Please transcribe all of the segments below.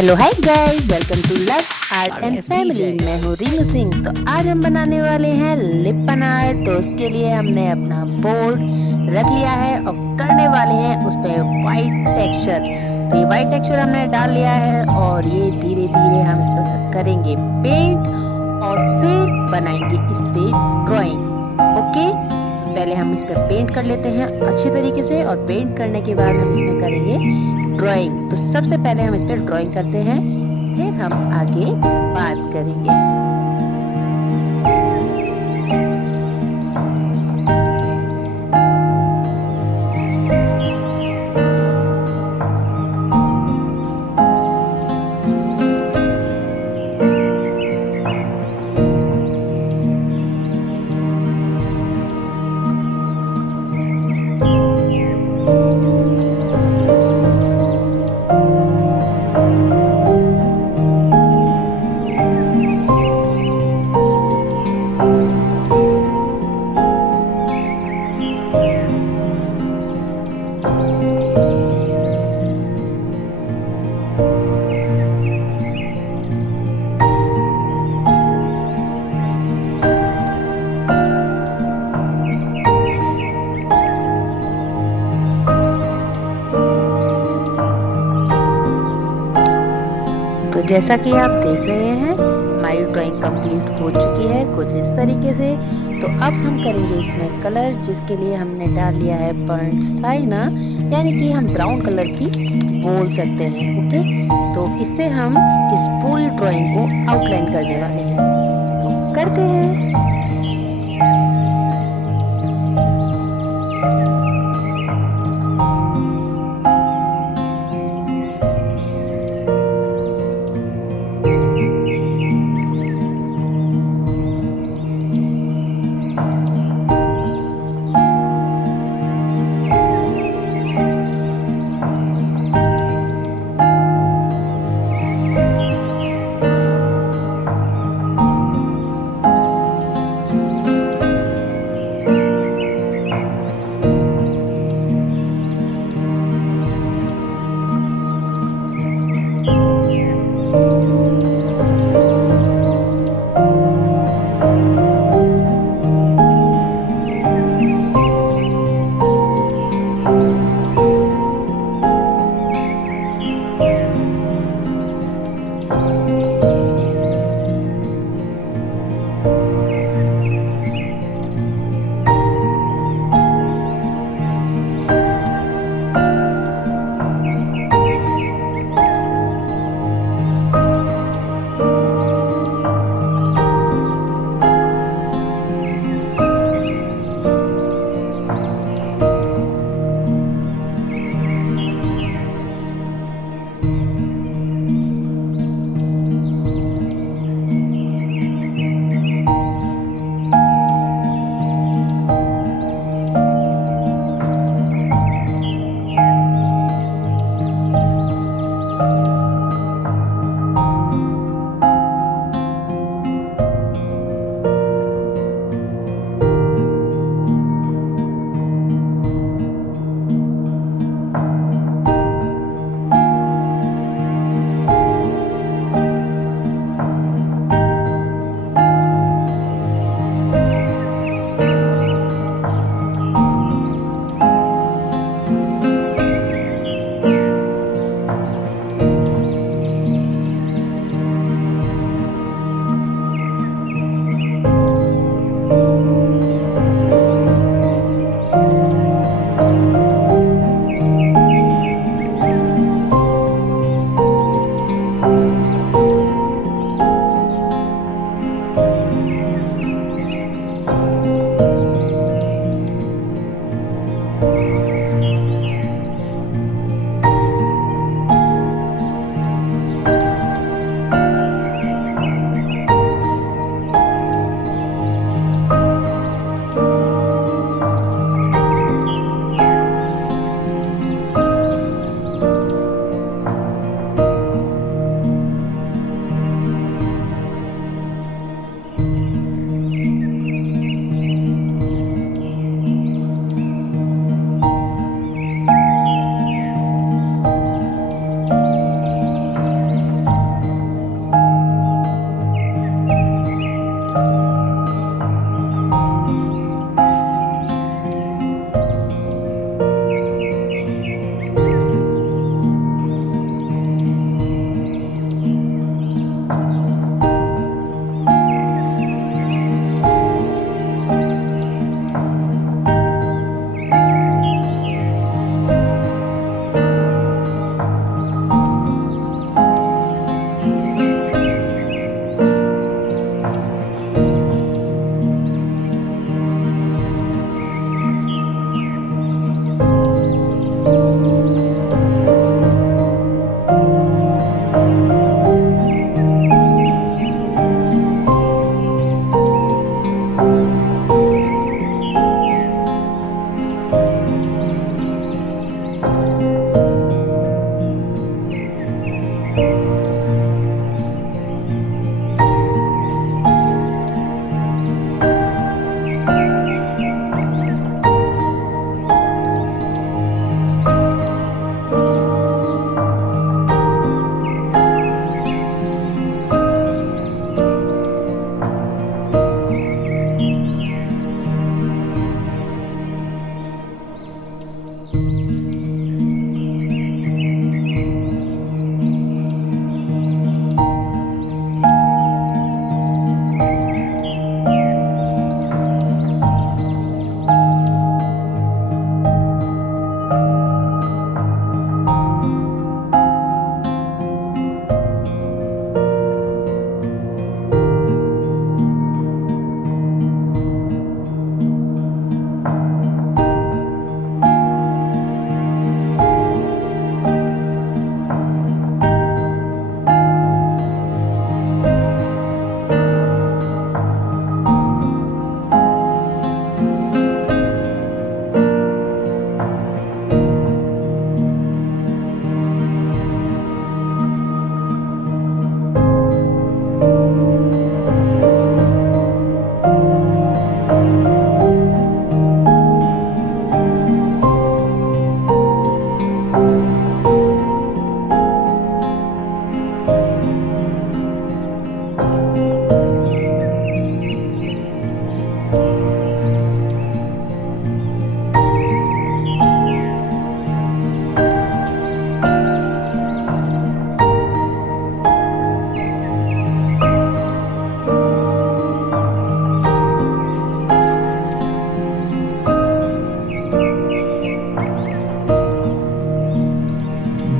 Hello hi guys, welcome to love art Sorry, and as family. DJ. मैं हूँ रीनू सिंह। तो आज हम बनाने वाले हैं लिपन आर्ट। तो उसके लिए हमने अपना बोर्ड रख लिया है और करने वाले हैं उस पे वाइट टेक्सचर। तो ये वाइट टेक्सचर हमने डाल लिया है और ये धीरे धीरे हम इस पर करेंगे पेंट और फिर बनाएंगे इस पे ड्राइंग। ओके, तो पहले हम इस पे पेंट कर लेते हैं अच्छी तरीके से और पेंट करने के बाद हम इसमें करेंगे ड्राइंग। तो सबसे पहले हम इस पे ड्राइंग करते हैं, फिर हम आगे बात करेंगे। तो जैसा कि आप देख रहे हैं हमारी ड्राइंग कंप्लीट हो चुकी है कुछ इस तरीके से। तो अब हम करेंगे इसमें कलर, जिसके लिए हमने डाल लिया है बर्न्ट साइना, यानी कि हम ब्राउन कलर भी बोल सकते हैं। ओके, तो इससे हम इस पूरी ड्राइंग को आउटलाइन करने वाले हैं। तो करते हैं।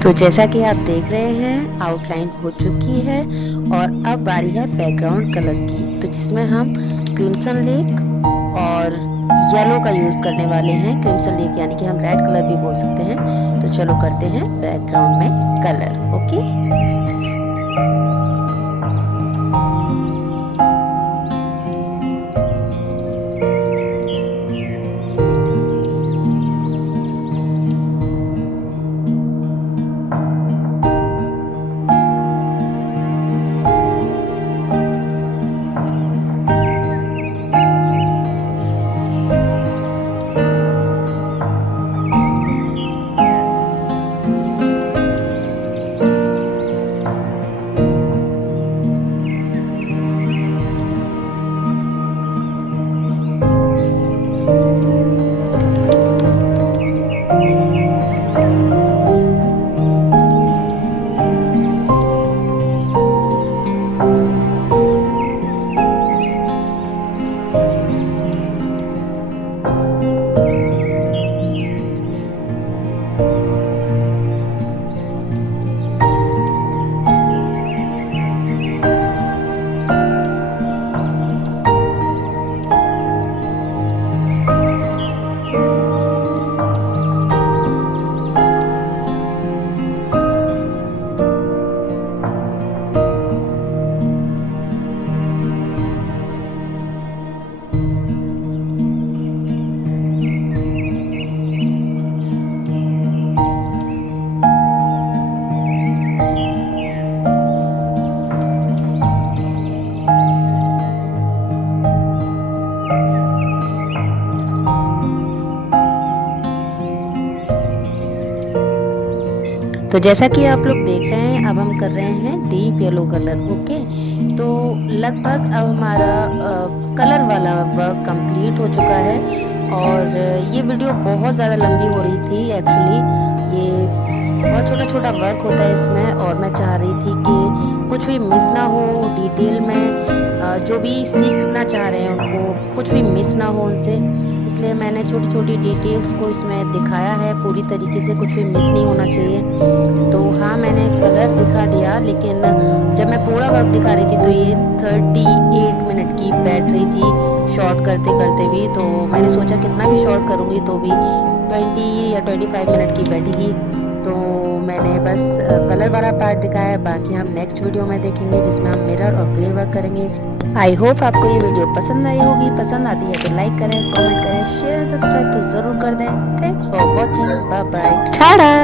तो जैसा कि आप देख रहे हैं आउटलाइन हो चुकी है और अब बारी है बैकग्राउंड कलर की, तो जिसमें हम क्रिम्सन लेक और येलो का यूज करने वाले हैं। क्रिम्सन लेक यानी कि हम रेड कलर भी बोल सकते हैं। तो चलो करते हैं बैकग्राउंड में कलर। ओके, तो जैसा कि आप लोग देख रहे हैं अब हम कर रहे हैं डीप येलो कलर। ओके, तो लगभग अब हमारा कलर वाला वर्क कंप्लीट हो चुका है और ये वीडियो बहुत ज़्यादा लंबी हो रही थी। एक्चुअली ये बहुत छोटा छोटा वर्क होता है इसमें और मैं चाह रही थी कि कुछ भी मिस ना हो डिटेल में। जो भी सीखना चाह रहे हैं उनको कुछ भी मिस ना हो उनसे, इसलिए मैंने छोटी छोटी डिटेल्स को इसमें दिखाया है पूरी तरीके से, कुछ भी मिस नहीं होना चाहिए। तो हाँ, मैंने कलर दिखा दिया, लेकिन जब मैं पूरा वर्क दिखा रही थी तो ये 38 मिनट की बैठ रही थी शॉर्ट करते करते भी। तो मैंने सोचा कितना भी शॉर्ट करूँगी तो भी 20 या 25 मिनट की बैठेगी। तो मैंने बस कलर वाला पार्ट दिखाया है, बाकी हम नेक्स्ट वीडियो में देखेंगे जिसमें हम मिरर और ग्ले वर्क करेंगे। आई होप आपको ये वीडियो पसंद आई होगी। पसंद आती है तो लाइक करें, कमेंट करें, शेयर, सब्सक्राइब तो जरूर कर दें। Thanks for watching, bye bye, Tata.